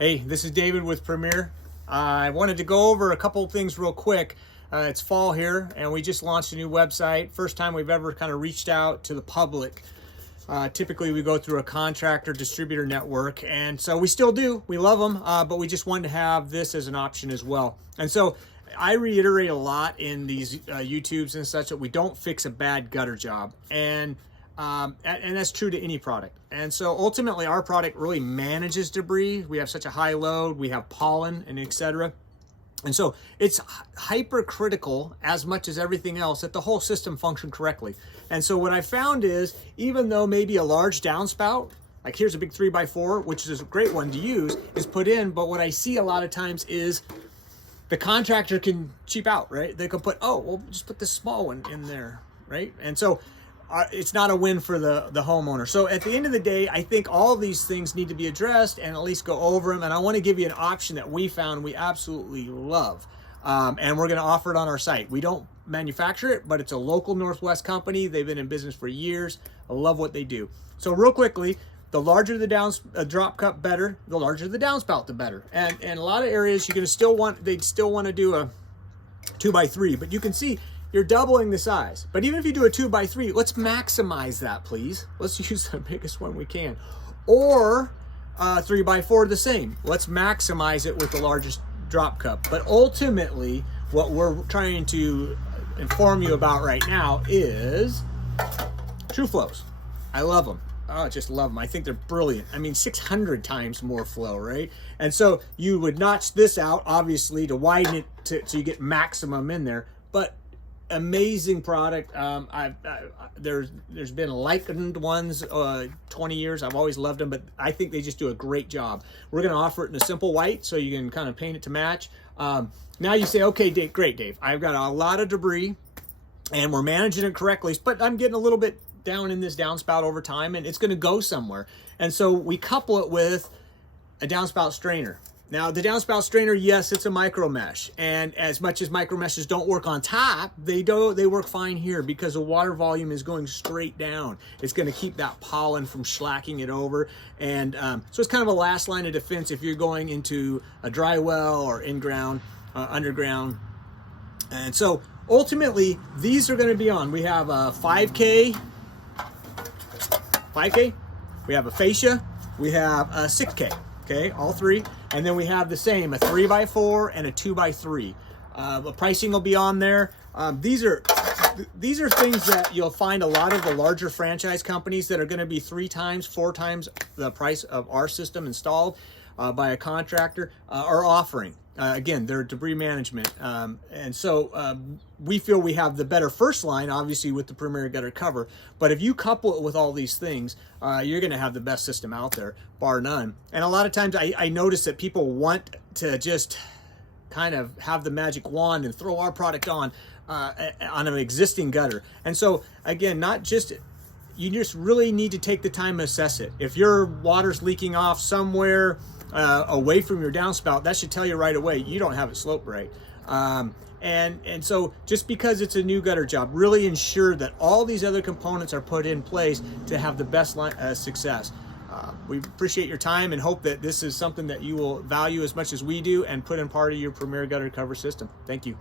Hey, this is David with Premier. I wanted to go over a couple of things real quick. It's fall here, and we just launched a new website. First time we've ever kind of reached out to the public. Typically, we go through a contractor distributor network, and so we still do. We love them, but we just wanted to have this as an option as well. And so I reiterate a lot in these YouTubes and such that we don't fix a bad gutter job. And that's true to any product. And so ultimately our product really manages debris. We have such a high load, we have pollen and etc. And so it's hypercritical as much as everything else that the whole system function correctly. And so what I found is, even though maybe a large downspout, like here's a big 3x4, which is a great one to use, is put in, but what I see a lot of times is the contractor can cheap out, right? They can put, oh, well, just put this small one in there, right? And so it's not a win for the homeowner. So at the end of the day, I think all of these things need to be addressed and at least go over them. And I want to give you an option that we found we absolutely love. And we're going to offer it on our site. We don't manufacture it, but it's a local Northwest company. They've been in business for years. I love what they do. So real quickly, the larger the drop cup, better. The larger the downspout, the better. And a lot of areas you're going to still want, they'd still want to do a 2x3, but you can see you're doubling the size. But even if you do a 2x3, let's maximize that, please. Let's use the biggest one we can. Or 3x4, the same. Let's maximize it with the largest drop cup. But ultimately, what we're trying to inform you about right now is TruFlos. I love them. Oh, I just love them. I think they're brilliant. I mean, 600 times more flow, right? And so you would notch this out, obviously, to widen it so you get maximum in there. But amazing product. There's been likened ones 20 years. I've always loved them, but I think they just do a great job. We're going to offer it in a simple white so you can kind of paint it to match. Now you say, okay, Dave, great, Dave. I've got a lot of debris and we're managing it correctly, but I'm getting a little bit down in this downspout over time and it's going to go somewhere. And so we couple it with a downspout strainer. Now, the downspout strainer, yes, it's a micro mesh, and as much as micro meshes don't work on top, they work fine here because the water volume is going straight down. It's going to keep that pollen from slacking it over, and so it's kind of a last line of defense if you're going into a dry well or in-ground, underground. And so ultimately, these are going to be on. We have a 5K, we have a fascia, we have a 6K. Okay, all three. And then we have the same, a 3x4 and a 2x3. The pricing will be on there. These are things that you'll find a lot of the larger franchise companies that are going to be 3 times, 4 times the price of our system installed by a contractor are offering. Again, they're debris management. And so we feel we have the better first line, obviously, with the Premier gutter cover. But if you couple it with all these things, you're going to have the best system out there, bar none. And a lot of times I notice that people want to just kind of have the magic wand and throw our product on an existing gutter. And so, again, you just really need to take the time to assess it. If your water's leaking off somewhere away from your downspout, that should tell you right away you don't have it sloped right. And so just because it's a new gutter job, really ensure that all these other components are put in place to have the best success. We appreciate your time and hope that this is something that you will value as much as we do and put in part of your Premier gutter cover system. Thank you.